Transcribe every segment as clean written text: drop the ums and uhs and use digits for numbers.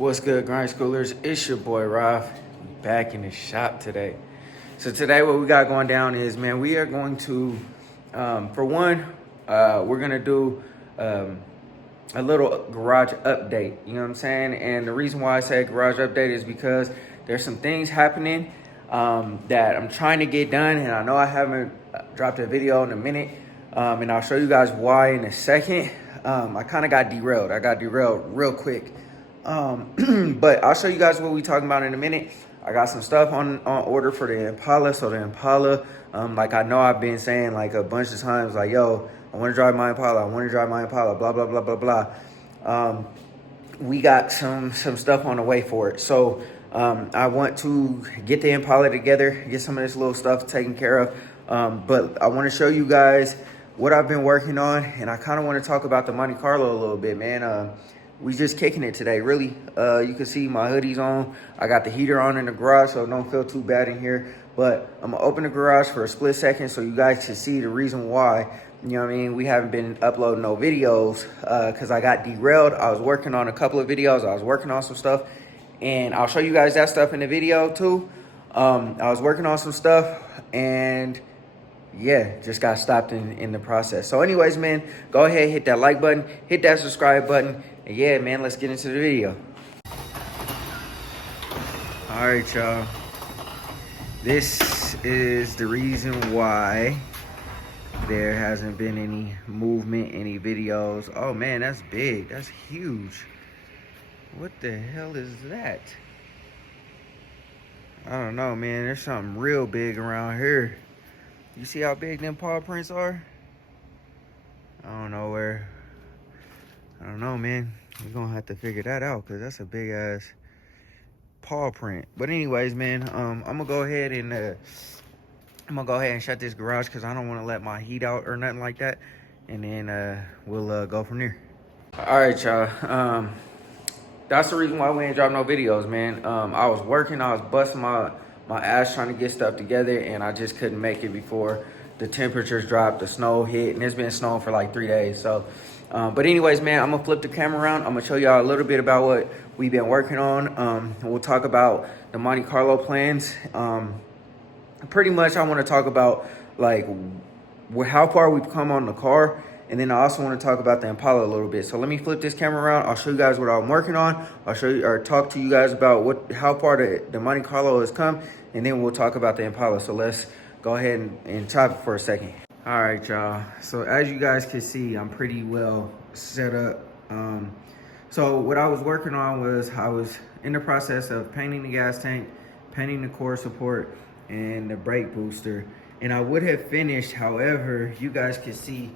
What's good, Grind Schoolers? It's your boy Rob, back in the shop today. So today what we got going down is, man, we are going to, for one, we're going to do a little garage update. You know what I'm saying? And the reason why I say garage update is because there's some things happening that I'm trying to get done. And I know I haven't dropped a video in a minute. And I'll show you guys why in a second. I kind of got derailed. I got derailed real quick. But I'll show you guys what we talking about in a minute. I got some stuff on order for the Impala. So the Impala, like I know I've been saying like a bunch of times, like, yo, I want to drive my Impala. I want to drive my Impala, blah, blah, blah, blah, blah. We got some stuff on the way for it. So I want to get the Impala together, get some of this little stuff taken care of. But I want to show you guys what I've been working on. And I kind of want to talk about the Monte Carlo a little bit, man. We just kicking it today, really. You can see my hoodie's on. I got the heater on in the garage, so don't feel too bad in here. But I'm gonna open the garage for a split second so you guys can see the reason why, you know what I mean, we haven't been uploading no videos because I got derailed. I was working on a couple of videos. I was working on some stuff, and I'll show you guys that stuff in the video too. I was working on some stuff, and yeah, just got stopped in the process. So anyways, man, go ahead, hit that like button, hit that subscribe button. And yeah, man, let's get into the video. All right, y'all. This is the reason why there hasn't been any movement, any videos. Oh man, that's big, that's huge. What the hell is that? I don't know, man, there's something real big around here. You see how big them paw prints are? I don't know, man. We're gonna have to figure that out because that's a big ass paw print. But anyways, man, I'm gonna go ahead and shut this garage because I don't want to let my heat out or nothing like that. And then we'll go from there. All right, y'all. That's the reason why we ain't dropped no videos, man. I was working, I was busting my ass trying to get stuff together, and I just couldn't make it before the temperatures dropped, the snow hit, and it's been snowing for like 3 days. So, but anyways, man, I'm gonna flip the camera around. I'm gonna show y'all a little bit about what we've been working on. We'll talk about the Monte Carlo plans. Pretty much, I want to talk about like how far we've come on the car. And then I also want to talk about the Impala a little bit. So let me flip this camera around. I'll show you guys what I'm working on. I'll show you or talk to you guys about how far the Monte Carlo has come. And then we'll talk about the Impala. So let's go ahead and chop it for a second. All right, y'all. So as you guys can see, I'm pretty well set up. So what I was working on was I was in the process of painting the gas tank, painting the core support, and the brake booster. And I would have finished, however, you guys can see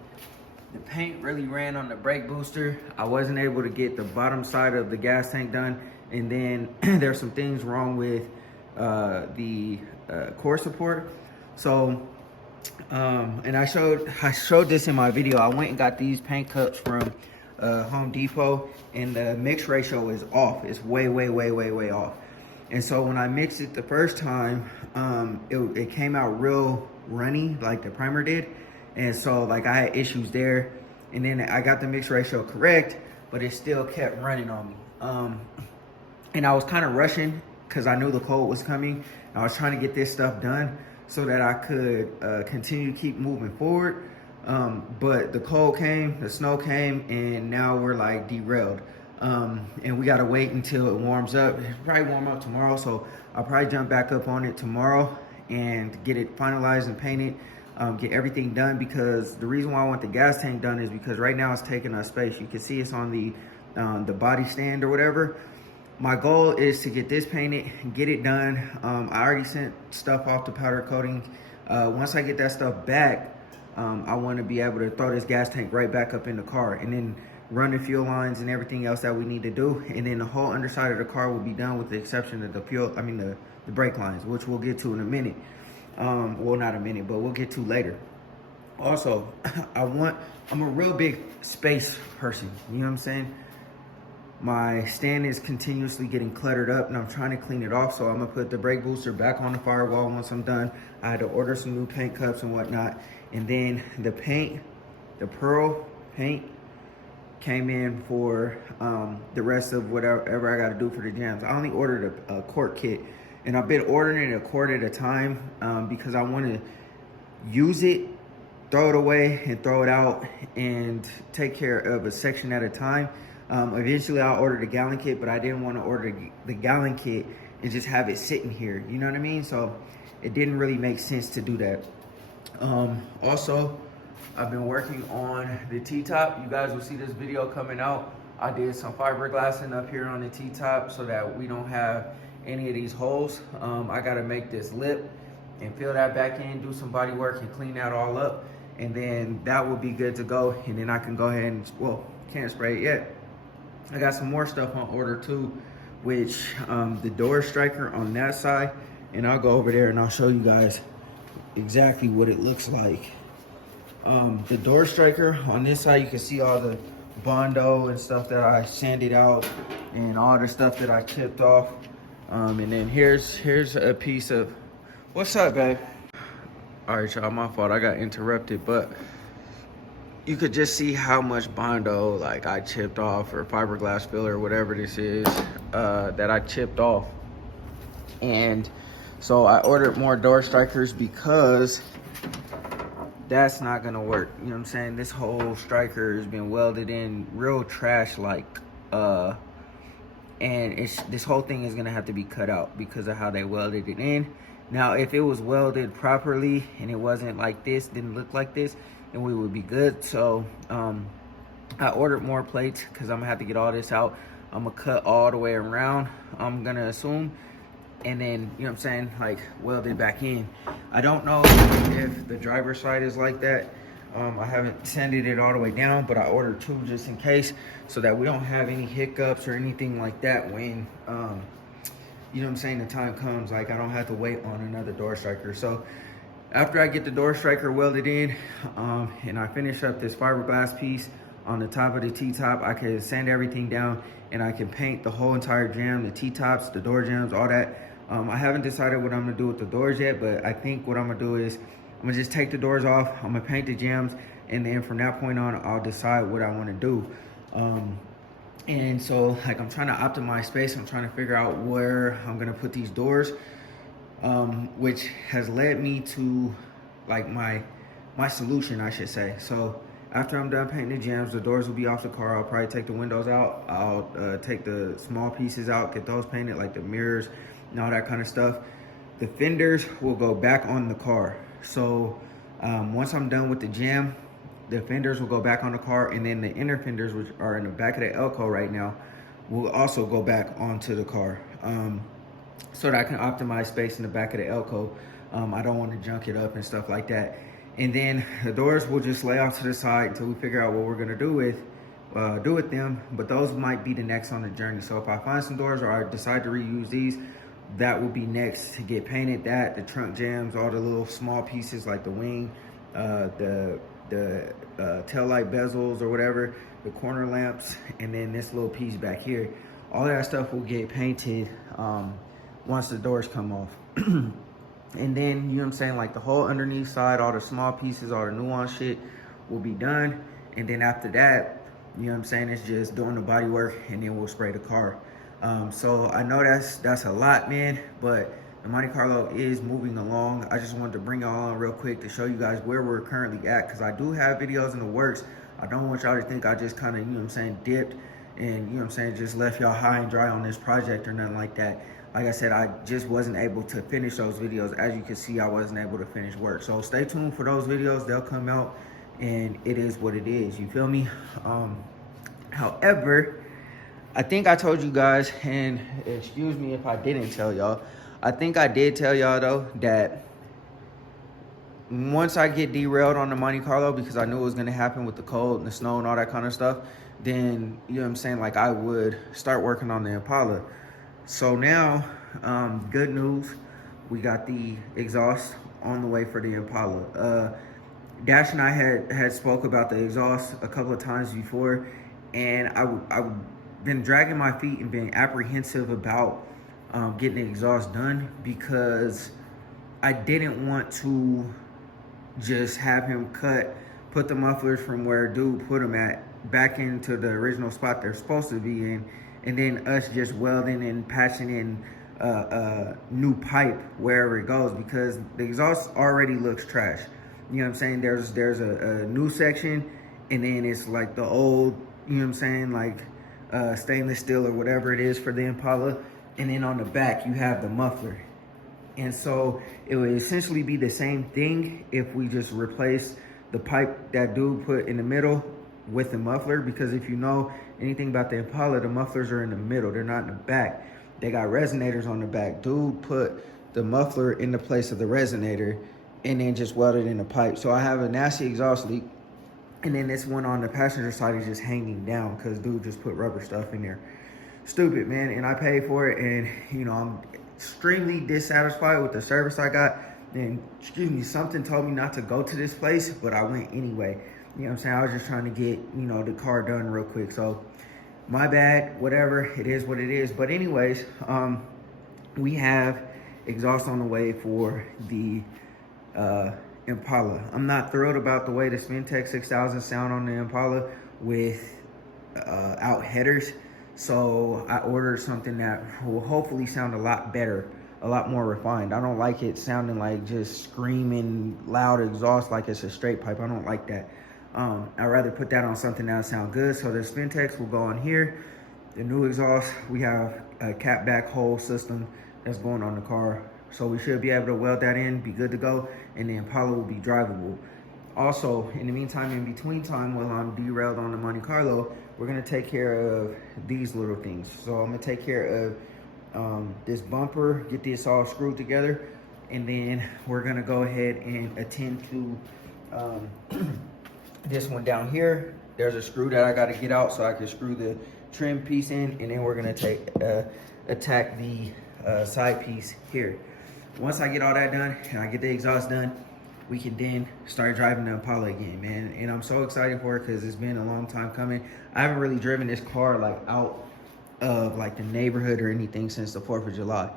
the paint really ran on the brake booster. I wasn't able to get the bottom side of the gas tank done. And then there's some things wrong with the core support. So, and I showed this in my video. I went and got these paint cups from Home Depot, and the mix ratio is off. It's way off. And so when I mixed it the first time, it came out real runny, like the primer did. And so like I had issues there, and then I got the mix ratio correct, but it still kept running on me. And I was kind of rushing because I knew the cold was coming. I was trying to get this stuff done so that I could continue to keep moving forward. But the cold came, the snow came, and now we're like derailed. And we gotta wait until it warms up. It'll probably warm up tomorrow, so I'll probably jump back up on it tomorrow and get it finalized and painted. Get everything done, because the reason why I want the gas tank done is because right now it's taking up space. You can see it's on the body stand or whatever. My goal is to get this painted and get it done. I already sent stuff off to powder coating. Once I get that stuff back, I want to be able to throw this gas tank right back up in the car and then run the fuel lines and everything else that we need to do. And then the whole underside of the car will be done with the exception of the brake lines, which we'll get to in a minute. Well, not a minute, but we'll get to later. Also, I'm a real big space person, you know what I'm saying? My stand is continuously getting cluttered up, and I'm trying to clean it off, so I'm gonna put the brake booster back on the firewall once I'm done. I had to order some new paint cups and whatnot, and then the paint, the pearl paint, came in for the rest of whatever I got to do for the jams. I only ordered a quart kit, and I've been ordering it a quart at a time because I want to use it, throw it away, and throw it out, and take care of a section at a time. Eventually, I'll order the gallon kit, but I didn't want to order the gallon kit and just have it sitting here. You know what I mean? So it didn't really make sense to do that. Also, I've been working on the T-top. You guys will see this video coming out. I did some fiberglassing up here on the T-top so that we don't have any of these holes. I gotta make this lip and fill that back in, do some body work and clean that all up. And then that will be good to go. And then I can go ahead and, well, can't spray it yet. I got some more stuff on order too, which the door striker on that side, and I'll go over there and I'll show you guys exactly what it looks like. The door striker on this side, you can see all the Bondo and stuff that I sanded out and all the stuff that I chipped off. And then here's a piece of, what's up, babe? All right, y'all, my fault, I got interrupted, but you could just see how much Bondo like I chipped off, or fiberglass filler, whatever this is, that I chipped off. And so I ordered more door strikers because that's not gonna work. You know what I'm saying? This whole striker has been welded in real trash like, and this whole thing is gonna have to be cut out because of how they welded it in. Now, if it was welded properly and it wasn't like this, didn't look like this, then we would be good. So I ordered more plates because I'm gonna have to get all this out. I'm gonna cut all the way around, I'm gonna assume, and then, you know what I'm saying, like weld it back in. I don't know if the driver's side is like that. I haven't sanded it all the way down, but I ordered 2 just in case, so that we don't have any hiccups or anything like that when, you know what I'm saying, the time comes, like I don't have to wait on another door striker. So after I get the door striker welded in, and I finish up this fiberglass piece on the top of the T-top, I can sand everything down and I can paint the whole entire jam, the T-tops, the door jams, all that. I haven't decided what I'm gonna do with the doors yet, but I think what I'm gonna do is I'm gonna just take the doors off, I'm gonna paint the jams, and then from that point on, I'll decide what I wanna do. And so, like, I'm trying to optimize space. I'm trying to figure out where I'm gonna put these doors, which has led me to, like, my solution, I should say. So after I'm done painting the jams, the doors will be off the car. I'll probably take the windows out. I'll take the small pieces out, get those painted, like the mirrors and all that kind of stuff. The fenders will go back on the car. So once I'm done with the jam, the fenders will go back on the car, and then the inner fenders, which are in the back of the Elco right now, will also go back onto the car, so that I can optimize space in the back of the Elco. I don't want to junk it up and stuff like that. And then the doors will just lay off to the side until we figure out what we're gonna do with them. But those might be the next on the journey. So if I find some doors or I decide to reuse these, that will be next to get painted. That, the trunk jams, all the little small pieces like the wing, the tail light bezels or whatever, the corner lamps, and then this little piece back here. All that stuff will get painted once the doors come off. And then, you know what I'm saying, like the whole underneath side, all the small pieces, all the nuance shit will be done. And then after that, you know what I'm saying, it's just doing the body work, and then we'll spray the car. So I know that's a lot, man, but the Monte Carlo is moving along. I just wanted to bring y'all on real quick to show you guys where we're currently at, because I do have videos in the works. I don't want y'all to think I just kind of, you know what I'm saying, dipped and, you know what I'm saying, just left y'all high and dry on this project or nothing like that. Like I said, I just wasn't able to finish those videos. As you can see, I wasn't able to finish work. So stay tuned for those videos. They'll come out, and it is what it is. You feel me? However, I think I told you guys, and excuse me if I didn't tell y'all, I think I did tell y'all though, that once I get derailed on the Monte Carlo, because I knew it was gonna happen with the cold and the snow and all that kind of stuff, then, you know what I'm saying, like I would start working on the Impala. So now, good news, we got the exhaust on the way for the Impala. Dash and I had spoke about the exhaust a couple of times before, and I've been dragging my feet and being apprehensive about getting the exhaust done, because I didn't want to just have him put the mufflers from where dude put them at, back into the original spot they're supposed to be in, and then us just welding and patching in new pipe wherever it goes, because the exhaust already looks trash. You know what I'm saying? There's a new section, and then it's like the old, you know what I'm saying, like stainless steel or whatever it is for the Impala, and then on the back you have the muffler. And so it would essentially be the same thing if we just replace the pipe that dude put in the middle with the muffler, because if you know anything about the Impala, the mufflers are in the middle, they're not in the back. They got resonators on the back. Dude put the muffler in the place of the resonator and then just welded in the pipe. So I have a nasty exhaust leak, and then this one on the passenger side is just hanging down because dude just put rubber stuff in there. Stupid, man. And I paid for it, and you know, I'm extremely dissatisfied with the service I got. And excuse me, something told me not to go to this place, but I went anyway. You know what I'm saying? I was just trying to get, you know, the car done real quick. So my bad, whatever, it is what it is. But anyways, we have exhaust on the way for the Impala. I'm not thrilled about the way the Spintech 6000 sound on the Impala with out headers. So I ordered something that will hopefully sound a lot better, a lot more refined. I don't like it sounding like just screaming loud exhaust like it's a straight pipe. I don't like that. I'd rather put that on something that'll sound good. So the Spintex will go on here. The new exhaust, we have a cap back hole system that's going on the car. So we should be able to weld that in, be good to go, and the Impala will be drivable. Also, in the meantime, in between time, while I'm derailed on the Monte Carlo, we're gonna take care of these little things. So I'm gonna take care of this bumper, get this all screwed together, and then we're gonna go ahead and attend to this one down here. There's a screw that I gotta get out so I can screw the trim piece in, and then we're gonna attack the side piece here. Once I get all that done and I get the exhaust done, we can then start driving the Impala again, man. And I'm so excited for it because it's been a long time coming. I haven't really driven this car like out of like the neighborhood or anything since the 4th of July.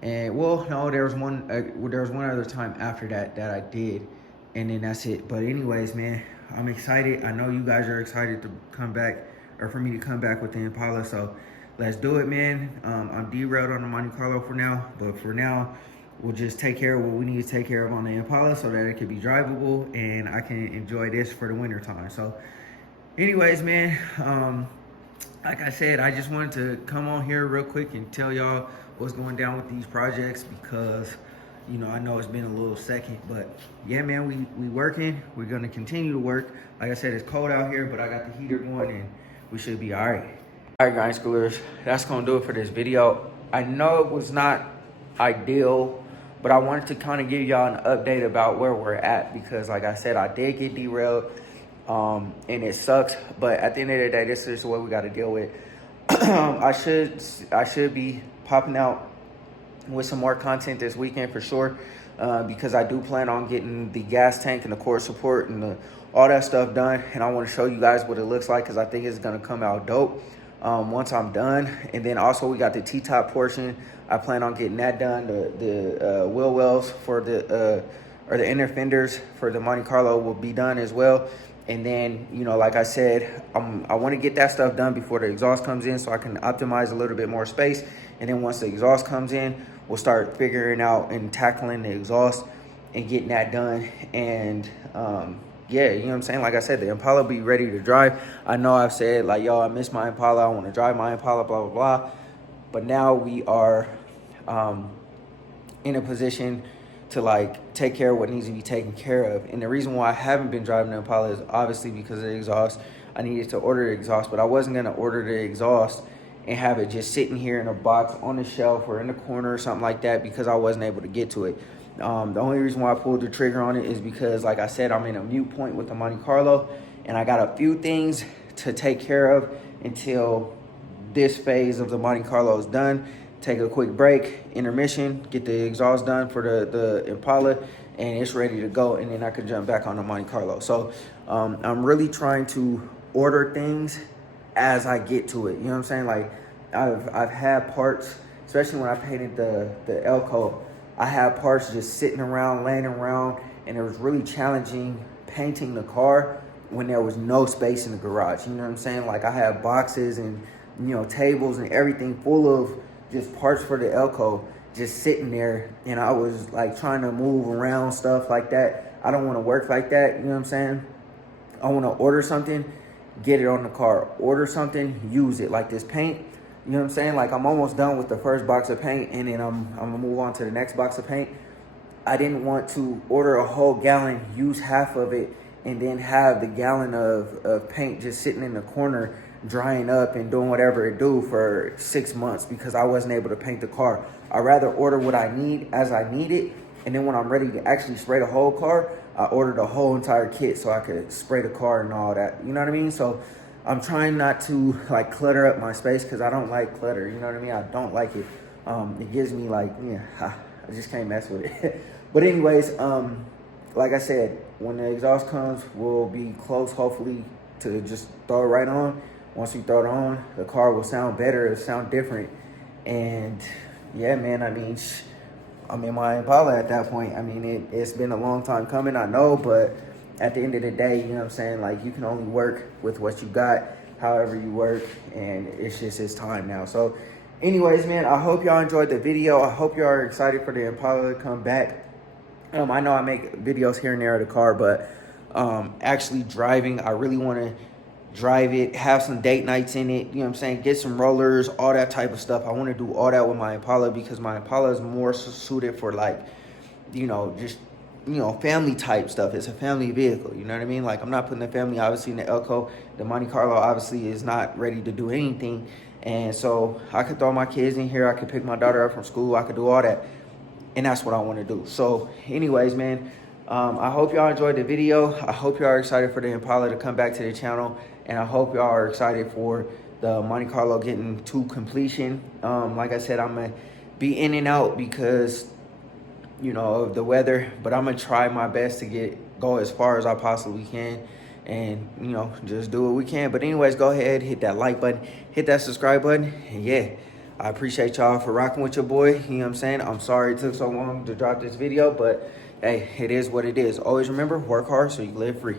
And well, no, there was one other time after that I did, and then that's it. But anyways, man, I'm excited. I know you guys are excited to come back, or for me to come back with the Impala. So let's do it, man. I'm derailed on the Monte Carlo for now, but for now, we'll just take care of what we need to take care of on the Impala so that it can be drivable and I can enjoy this for the winter time. So anyways, man, like I said, I just wanted to come on here real quick and tell y'all what's going down with these projects, because you know, I know it's been a little second, but yeah, man, we working. We're gonna continue to work. Like I said, it's cold out here, but I got the heater going and we should be all right. All right, guys, schoolers, that's gonna do it for this video. I know it was not ideal, but I wanted to kind of give y'all an update about where we're at, because like I said, I did get derailed, and it sucks, but at the end of the day, this is what we got to deal with. I should be popping out with some more content this weekend for sure, because I do plan on getting the gas tank and the core support and all that stuff done, and I want to show you guys what it looks like, because I think it's going to come out dope once I'm done. And then also we got the T-top portion. I plan on getting that done. The wheel wells for the or the inner fenders for the Monte Carlo will be done as well. And then, you know, like I said, I want to get that stuff done before the exhaust comes in so I can optimize a little bit more space. And then once the exhaust comes in, we'll start figuring out and tackling the exhaust and getting that done. And yeah, you know what I'm saying? Like I said, the Impala will be ready to drive. I know I've said like, yo, I miss my Impala, I want to drive my Impala, blah, blah, blah. But now we are in a position to like take care of what needs to be taken care of. And the reason why I haven't been driving the Impala is obviously because of the exhaust. I needed to order the exhaust, but I wasn't going to order the exhaust and have it just sitting here in a box on the shelf or in the corner or something like that, because I wasn't able to get to it. The only reason why I pulled the trigger on it is because, like I said, I'm in a mute point with the Monte Carlo, and I got a few things to take care of until this phase of the Monte Carlo is done. Take a quick break, intermission, get the exhaust done for the Impala, and it's ready to go, and then I can jump back on the Monte Carlo. So I'm really trying to order things as I get to it. You know what I'm saying? Like I've had parts, especially when I painted the Elko, I had parts just sitting around, laying around, and it was really challenging painting the car when there was no space in the garage. You know what I'm saying? Like I had boxes and, you know, tables and everything full of just parts for the Elko just sitting there, and I was like trying to move around stuff like that. I don't want to work like that. You know what I'm saying? I want to order something, get it on the car. Order something, use it. Like this paint, you know what I'm saying? Like I'm almost done with the first box of paint, and then I'm gonna move on to the next box of paint. I didn't want to order a whole gallon, use half of it, and then have the gallon of paint just sitting in the corner drying up and doing whatever it do for 6 months because I wasn't able to paint the car. I'd rather order what I need as I need it, and then when I'm ready to actually spray the whole car, I ordered a whole entire kit so I could spray the car and all that. You know what I mean? So I'm trying not to like clutter up my space because I don't like clutter. You know what I mean? I don't like it. It gives me like, yeah, I just can't mess with it. But anyways, like I said, when the exhaust comes, we'll be close hopefully to just throw it right on. Once we throw it on, the car will sound better, it'll sound different. And yeah, man, I mean, I'm in my Impala at that point. I mean, it's been a long time coming, I know, but at the end of the day, you know what I'm saying? Like, you can only work with what you got, however you work, and it's time now. So anyways, man, I hope y'all enjoyed the video. I hope y'all are excited for the Impala to come back. I know I make videos here and there of the car, but actually driving, I really want to drive it, have some date nights in it, you know what I'm saying, get some rollers, all that type of stuff. I want to do all that with my Impala because my Impala is more suited for like, you know, just, you know, family type stuff. It's a family vehicle, you know what I mean? Like I'm not putting the family obviously in the Elko. The Monte Carlo obviously is not ready to do anything, and so I could throw my kids in here, I could pick my daughter up from school, I could do all that, and that's what I want to do. So anyways, man, I hope y'all enjoyed the video. I hope y'all are excited for the Impala to come back to the channel, and I hope y'all are excited for the Monte Carlo getting to completion. Like I said, I'm gonna be in and out because, you know, of the weather, but I'm gonna try my best to go as far as I possibly can, and you know, just do what we can. But anyways, go ahead, hit that like button, hit that subscribe button, and yeah, I appreciate y'all for rocking with your boy. You know what I'm saying? I'm sorry it took so long to drop this video, but hey, it is what it is. Always remember, work hard so you live free.